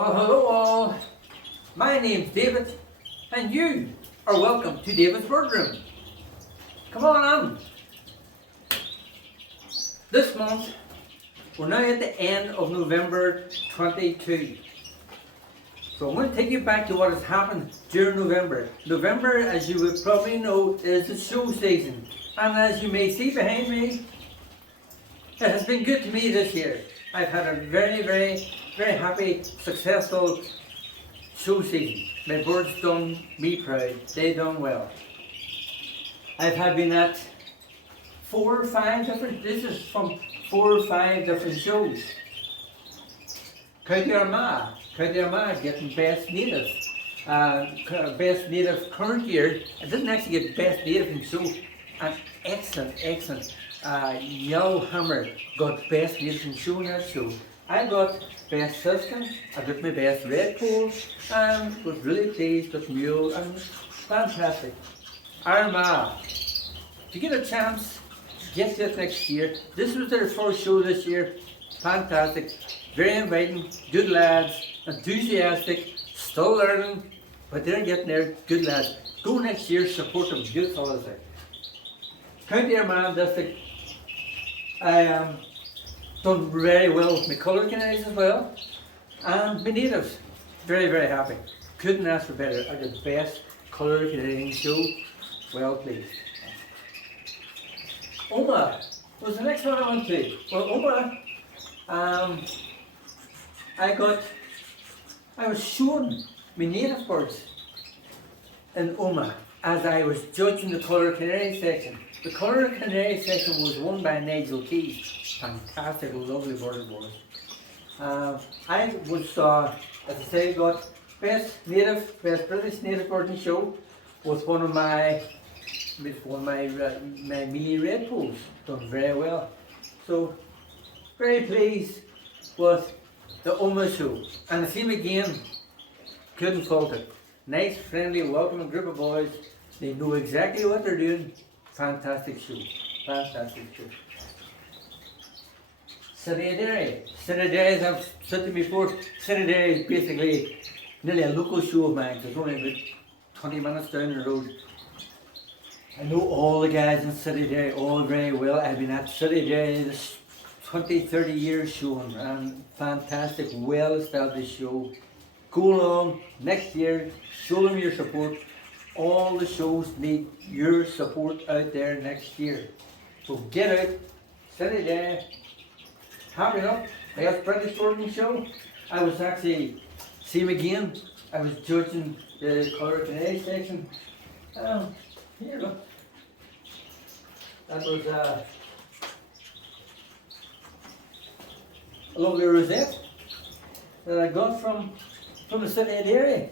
Well, hello all. My name's David, and you are welcome to Davidsbirdroom. Come on in. This month, we're now at the end of November 22. So I'm going to take you back to what has happened during November. November, as you would probably know, is the show season. And as you may see behind me, it has been good to me this year. I've had a very happy, successful show season. My birds done me proud. They done well. I've been at 4 or 5 different dishes from 4 or 5 different shows. County Armagh getting Best Native. Best Native current year. I didn't actually get Best Native in show. An excellent Yellowhammer got Best Native in show in that show. I got Best System, I got my Best Red Poles, and was really pleased with Mule, and fantastic. Armagh, if you get a chance, get this next year. This was their first show this year. Fantastic, very inviting, good lads, enthusiastic, still learning, but they're getting there, good lads. Go next year, support them, good fellas there. County Armagh District, I done very well with my colour canaries as well, and my natives, very happy. Couldn't ask for better. I got Best Colour Canadian show, well pleased. Omagh was the next one I went to. Well, Omagh, I was shown my native birds in Omagh as I was judging the colour canary section. The colour canary section was won by Nigel Key. Fantastic, lovely bird it was. I was, as I say, got Best British Native Bird Show with one of my mealy red poles. Done very well. So, very pleased with the Omagh show. And the theme again, couldn't fault it. Nice, friendly, welcoming group of boys. They know exactly what they're doing. Fantastic show. City of Derry, as I've said to you before, City of Derry is basically nearly a local show of mine. It's only about 20 minutes down the road. I know all the guys in City of Derry all very well. I've been at City of Derry this 20-30 years showing, and fantastic, well established show. Go along next year, show them your support. All the shows need your support out there next year. So get out, City there, happy enough. Best British Birding show. I was actually, see him again, I was judging the colour canary section. Here look. That was a lovely rosette that I got from the City of Derry,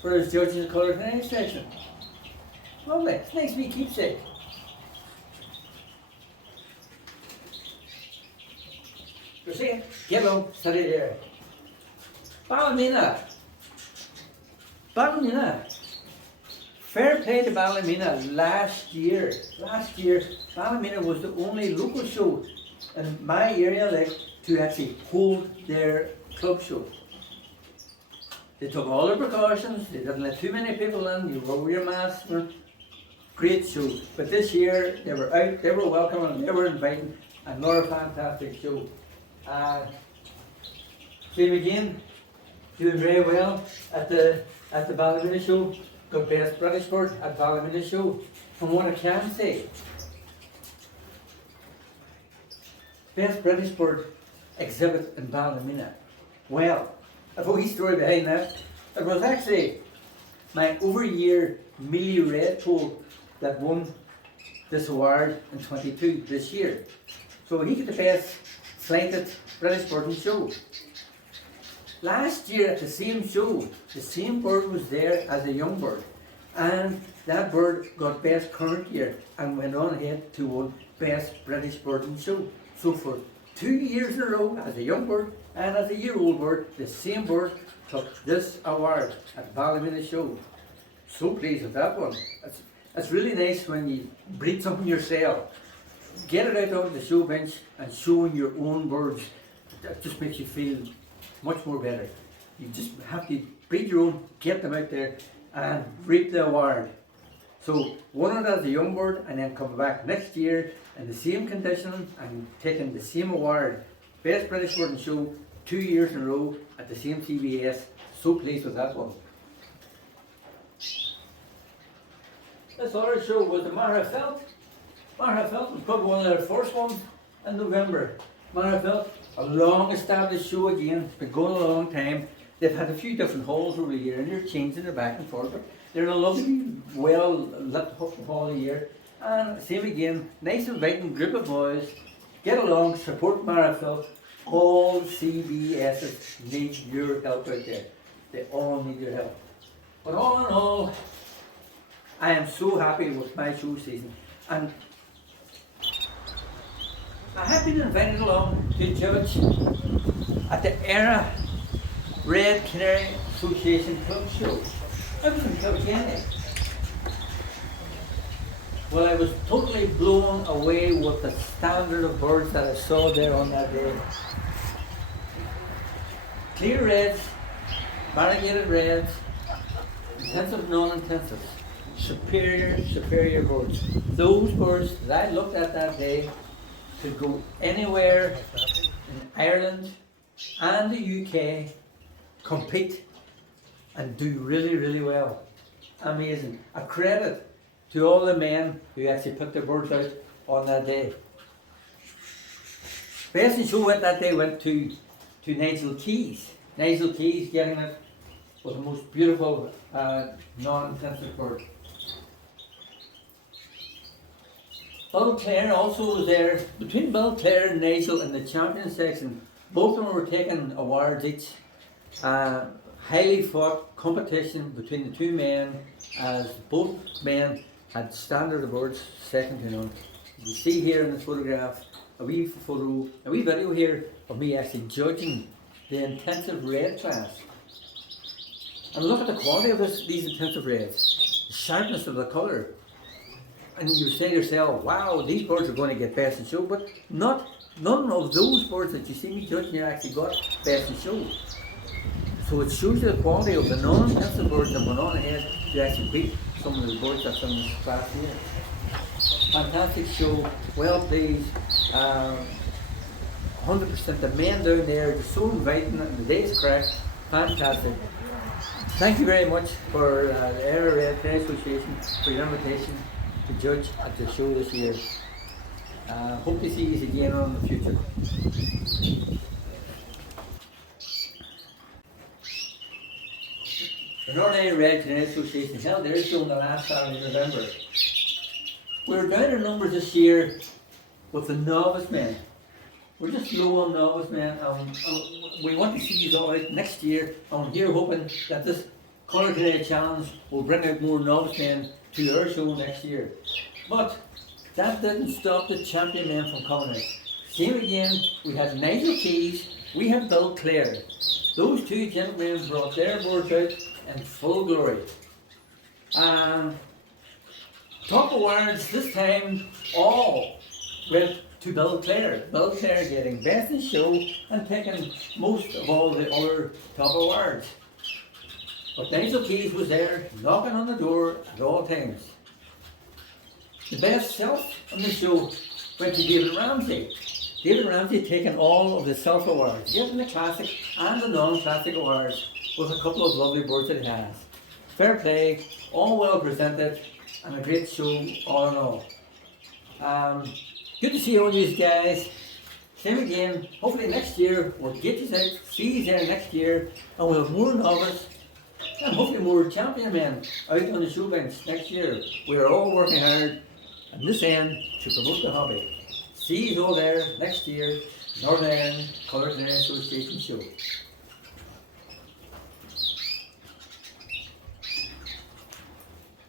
where I was judging the colour canary section. Lovely, it's nice wee keepsake. You see, get on, City there. Ballymena. Fair play to Ballymena last year. Ballymena was the only local show in my area to actually hold their club show. They took all the precautions, they didn't let too many people in, you wore your mask, great show. But this year, they were out, they were welcoming, they were inviting, another fantastic show. Same again, doing very well at the Ballymena show. Got Best British Bird at Ballymena show. And what I can say, Best British Bird exhibit in Ballymena. Well, a wee story behind that. It was actually my over-year mealy red pole that won this award in 22 this year. So he got the Best Flighted British Birding Show. Last year at the same show, the same bird was there as a young bird, and that bird got Best Current Year and went on ahead to win Best British Birding Show. So for 2 years in a row, as a young bird and as a year-old bird, the same bird took this award at Ballymena show. So pleased with that one. It's really nice when you breed something yourself. Get it out on the show bench and showing your own birds. That just makes you feel much more better. You just have to breed your own, get them out there and reap the award. So one of them as a young bird and then come back next year in the same condition and taking the same award. Best British Bird and Show 2 years in a row at the same CBS. So pleased with that one. This other show was the Marafelt. Marafelt was probably one of their first ones in November. Marafelt, a long established show again, it's been going a long time. They've had a few different halls over the year and they're changing their back and forth. But they're in a lovely, well lit hall of year. And same again, nice inviting group of boys. Get along, support Marafelt. All CBS's need your help out there. They all need your help. But all in all, I am so happy with my show season. And I have been invited along to judge at the Era Red Canary Association Club Show. I was in Kilkenny. Well, I was totally blown away with the standard of birds that I saw there on that day. Clear reds, variegated reds, intensive, non-intensive, superior birds. Those birds that I looked at that day could go anywhere in Ireland and the UK, compete and do really, really well. Amazing. A credit to all the men who actually put their birds out on that day. Best in Show that day went to Nigel Keys. Nigel Keys getting it was the most beautiful non-intensive bird. Bill Clare also was there. Between Bill Clare and Nigel in the champion section, both of them were taking awards each. Highly fought competition between the two men, as both men had standard of birds second to none. You see here in the photograph a wee video here of me actually judging the intensive red class. And look at the quality of these intensive reds, the sharpness of the colour. And you say to yourself, wow, these birds are going to get Best in Show, but none of those birds that you see me judging here actually got Best in Show. So it shows you the quality of the non-intensive birds that went on ahead to actually beat some of the birds that's in this class here. Fantastic show, well pleased. 100%. The men down there are so inviting and the day's crack. Fantastic. Thank you very much for the Era Red Canary Association for your invitation to judge at the show this year. Hope to see you again in the future. The Northern Ireland Red Canary Association held their show on the last Saturday in November. We're down in numbers this year with the novice men. We're just low on novice men, and we want to see you all out next year. I'm here hoping that this Colour Canary Challenge will bring out more novice men to our show next year. But that didn't stop the champion men from coming out. Same again, we had Nigel Keys, we had Bill Clare. Those two gentlemen brought their birds out in full glory. Top awards this time all went to Bill Clare. Bill Clare getting Best in Show and taking most of all the other top awards. But Nigel Keys was there knocking on the door at all times. The best self on the show went to David Ramsey. David Ramsey taking all of the self awards, getting the classic and the non-classic awards with a couple of lovely birds that he has. Fair play, all well presented, and a great show all in all. Good to see all you guys. Same again, hopefully next year we'll get you out, see you there next year, and we'll have more novice and hopefully more champion men out on the show bench next year. We're all working hard on this end to promote the hobby. See you all there next year, Northern Ireland Colour Canary Association show.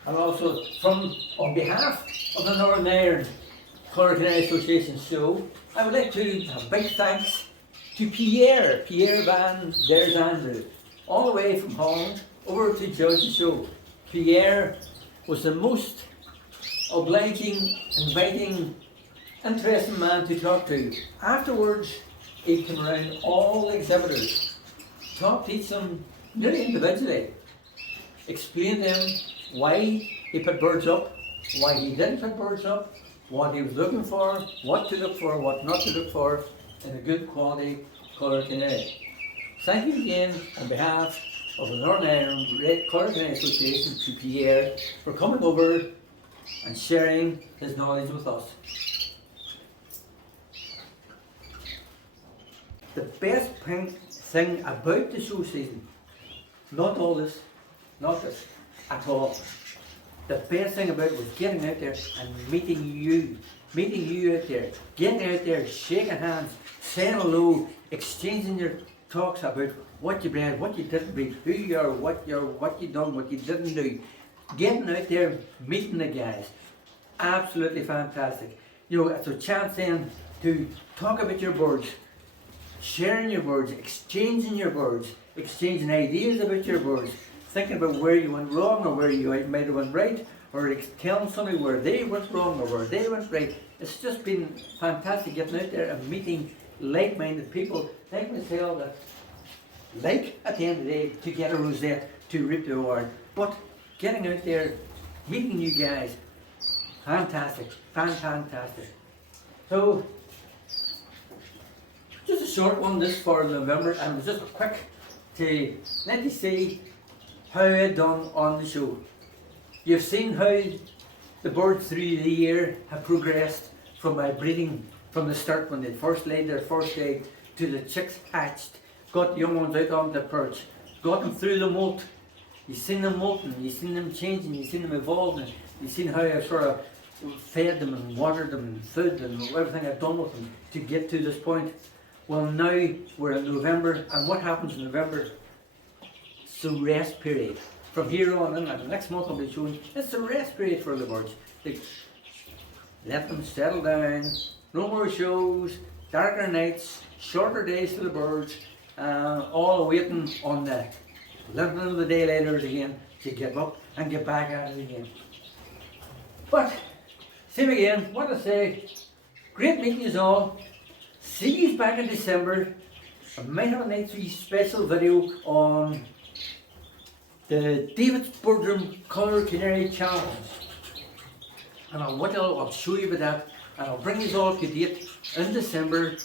And also on behalf of the Northern Ireland Colour Canary Association show, I would like to have big thanks to Pierre van der Zandru, all the way from Holland over to judge the show. Pierre was the most obliging, inviting, interesting man to talk to. Afterwards, he came around all the exhibitors, talk, teach them nearly individually. Explain to them why he put birds up, why he didn't put birds up, what he was looking for, what to look for, what not to look for in a good quality colour canary. Thank you again on behalf of the Northern Ireland Red Colour Canary Association to Pierre for coming over and sharing his knowledge with us. The best thing about the show season, not this at all. The best thing about it was getting out there and meeting you out there, getting out there, shaking hands, saying hello, exchanging your talks about what you bred, what you didn't breed, who you are, what you done, what you didn't do. Getting out there, meeting the guys, absolutely fantastic. You know, it's a chance then to talk about your birds, sharing your birds, exchanging your birds, exchanging ideas about your birds, thinking about where you went wrong or where you might have went right, or telling somebody where they went wrong or where they went right. It's just been fantastic getting out there and meeting like-minded people like myself that like at the end of the day to get a rosette to reap the award. But getting out there, meeting you guys, fantastic. So just a short one this for November, and it was just a quick to let you see how I done on the show. You've seen how the birds through the year have progressed from my breeding from the start when they first laid their first egg to the chicks hatched, got the young ones out on the perch, got them through the molt. You've seen them molting, you've seen them changing, you've seen them evolving, you've seen how I sort of fed them and watered them and food and everything I've done with them to get to this point. Well, now we're in November, and what happens in November? It's the rest period. From here on in, and the next month I'll be showing, it's the rest period for the birds. They let them settle down, no more shows, darker nights, shorter days for the birds, all waiting on the 11th of the daylighters again to get up and get back at it again. But, same again, what I say, great meeting you all. See you back in December. I might have a nice special video on the Davidsbirdroom Colour Canary Challenge. And I'll show you about that, and I'll bring you all up to date in December,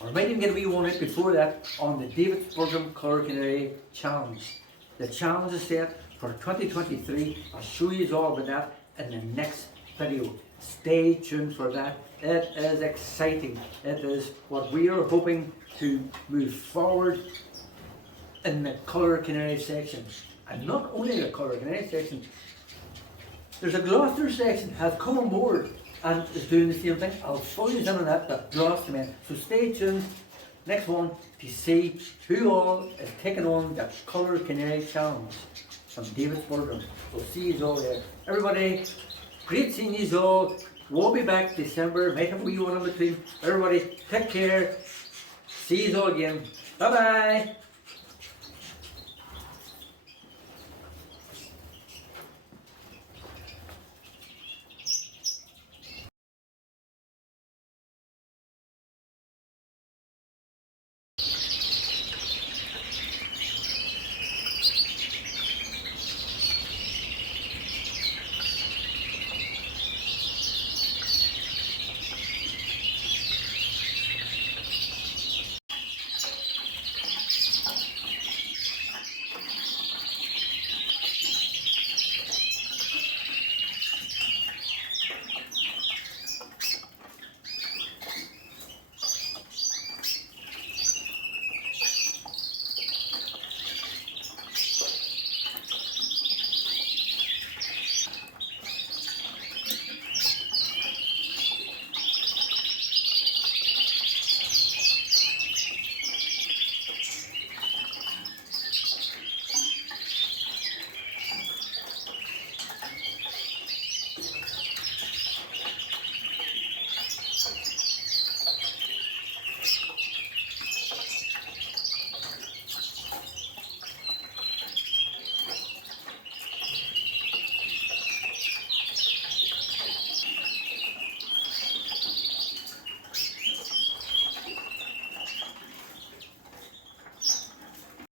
or I might even get a wee one out before that on the Davidsbirdroom Colour Canary Challenge. The challenge is set for 2023. I'll show you all about that in the next video. Stay tuned for that. It is exciting. It is what we are hoping to move forward in the colour canary section. And not only the colour canary section, there's a Gloucester section has come on board and is doing the same thing. I'll follow you in on that, the Gloucester men. So stay tuned next one to see who all is taking on the Colour Canary Challenge from Davidsbirdroom. We'll see you all there. Everybody, great seeing you all. We'll be back December. Might have a wee one in between. Everybody, take care. See you all again. Bye bye.